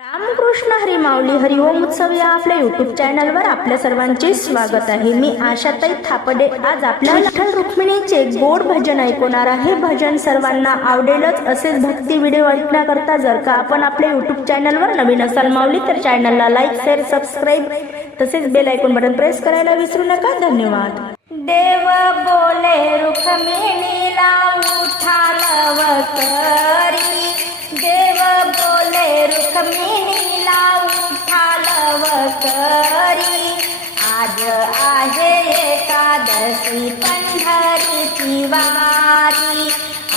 रामकृष्ण हरी माऊली हरिओम उत्सव या आपल्या युट्यूब चॅनलवर आपल्या सर्वांचे स्वागत आहे. मी आशाताई थापडे. आज आपल्या विठ्ठल रुक्मिणीचे गोड भजन ऐकवणार आहे. भजन सर्वांना आवडेलच असेच भक्ती व्हिडिओ ऐकण्याकरता जर का आपण आपल्या युट्यूब चॅनलवर नवीन असाल माऊली तर चॅनलला लाईक शेअर सबस्क्राईब तसेच बेल ऐकून बटन प्रेस करायला विसरू नका. धन्यवाद. देव बोले रुक्मिणीला उठालव करी आज आहे एकादशी पंढरीची वारी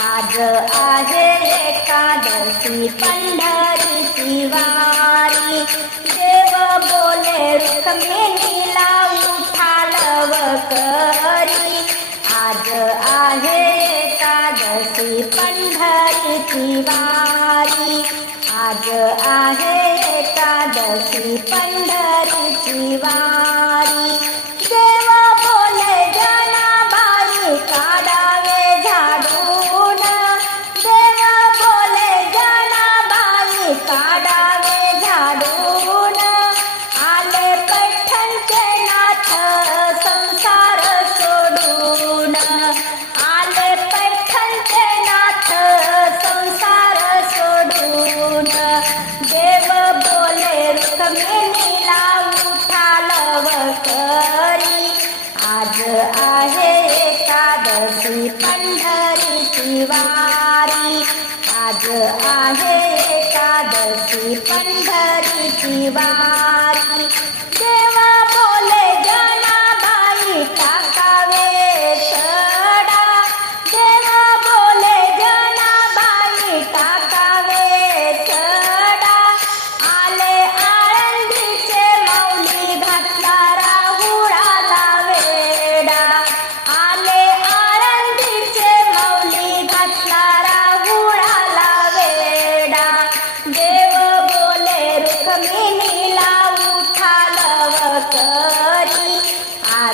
आज आहे एकादशी पंढरीची वारी देव बोले रुक्मिणीला उठालव करी. आज आहे एकादशी पंढरीची वारी आज आहे एकादशी पंढरीची वारी. वारी आज आहे एकादशी पंढरीची वारी.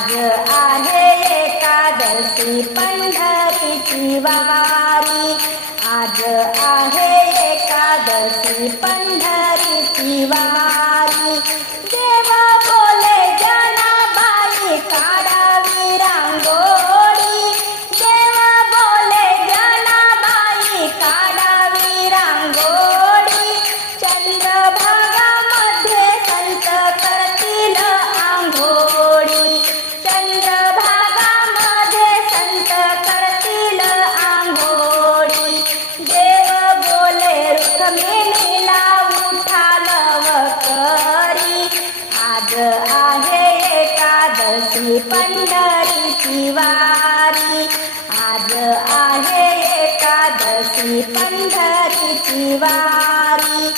आज आहे एकादशी पंढरीची वारी. आज आहे एकादशी पंढरीची वारी. पंढरीची वारी. आज आहे एकादशी पंढरीची वारी.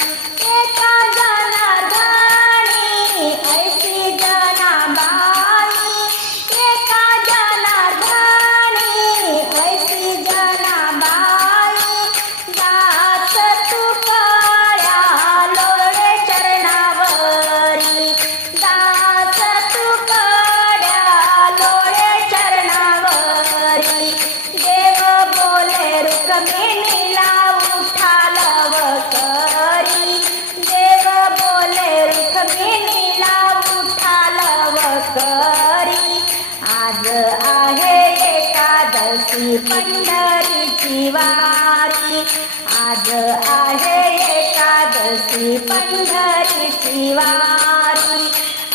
जमिनीला रुक्मिणीला उठालव करी. आज आहे एकादशी पंढरीची वारी. आज आहे एकादशी पंढरीची वारी.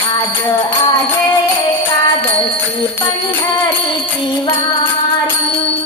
आज आहे एकादशी पंढरीची वारी.